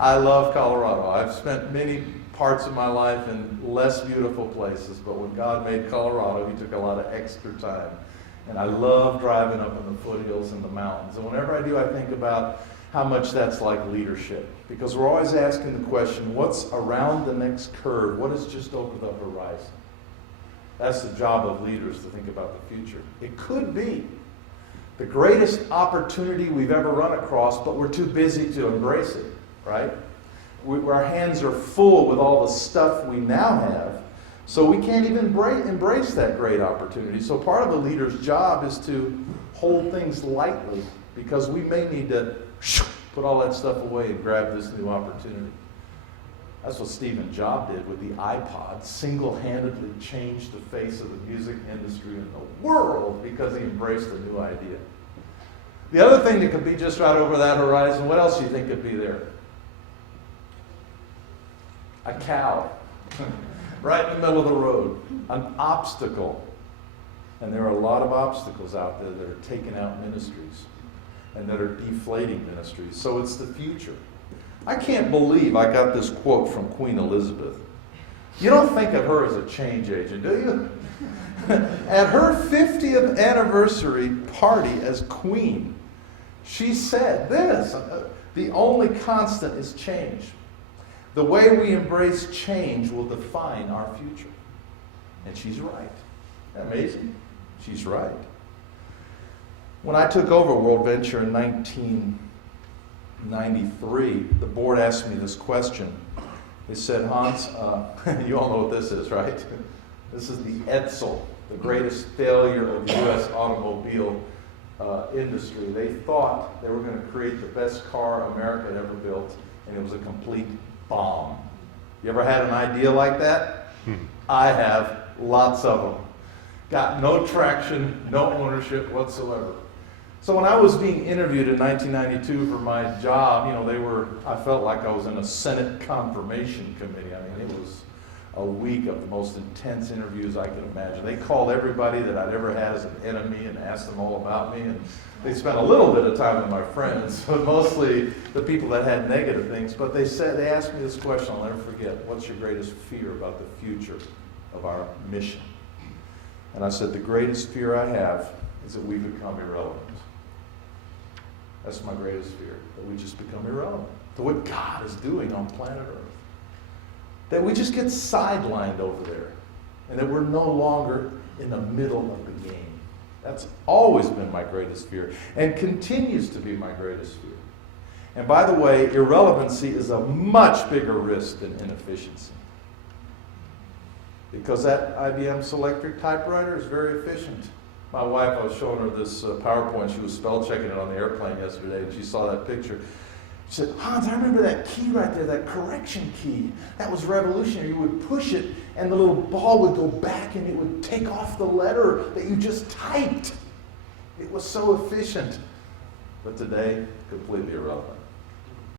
I love Colorado. I've spent many parts of my life in less beautiful places, but when God made Colorado, He took a lot of extra time. And I love driving up in the foothills and the mountains. And whenever I do, I think about how much that's like leadership. Because we're always asking the question, what's around the next curve? What is just over the horizon? That's the job of leaders, to think about the future. It could be the greatest opportunity we've ever run across, but we're too busy to embrace it, right? Our hands are full with all the stuff we now have, so we can't even embrace that great opportunity. So part of a leader's job is to hold things lightly, because we may need to put all that stuff away and grab this new opportunity. That's what Stephen Jobs did with the iPod. Single-handedly changed the face of the music industry in the world because he embraced a new idea. The other thing that could be just right over that horizon, what else do you think could be there? A cow. Right in the middle of the road. An obstacle. And there are a lot of obstacles out there that are taking out ministries and that are deflating ministries. So it's the future. I can't believe I got this quote from Queen Elizabeth. You don't think of her as a change agent, do you? At her 50th anniversary party as queen, she said this: the only constant is change. The way we embrace change will define our future. And she's right. Isn't that amazing? She's right. When I took over World Venture in 1993, the board asked me this question. They said, Hans, you all know what this is, right? This is the Edsel, the greatest failure of the U.S. automobile industry. They thought they were going to create the best car America had ever built, and it was a complete bomb. You ever had an idea like that? I have, lots of them. Got no traction, no ownership whatsoever. So when I was being interviewed in 1992 for my job, I felt like I was in a Senate confirmation committee. I mean, it was a week of the most intense interviews I could imagine. They called everybody that I'd ever had as an enemy and asked them all about me, and they spent a little bit of time with my friends, but mostly the people that had negative things. But they asked me this question, I'll never forget: what's your greatest fear about the future of our mission? And I said, the greatest fear I have is that we become irrelevant. That's my greatest fear, that we just become irrelevant to what God is doing on planet Earth. That we just get sidelined over there, and that we're no longer in the middle of the game. That's always been my greatest fear, and continues to be my greatest fear. And by the way, irrelevancy is a much bigger risk than inefficiency. Because that IBM Selectric typewriter is very efficient. My wife, I was showing her this PowerPoint. She was spell checking it on the airplane yesterday, and she saw that picture. She said, Hans, I remember that key right there, that correction key. That was revolutionary. You would push it, and the little ball would go back, and it would take off the letter that you just typed. It was so efficient. But today, completely irrelevant.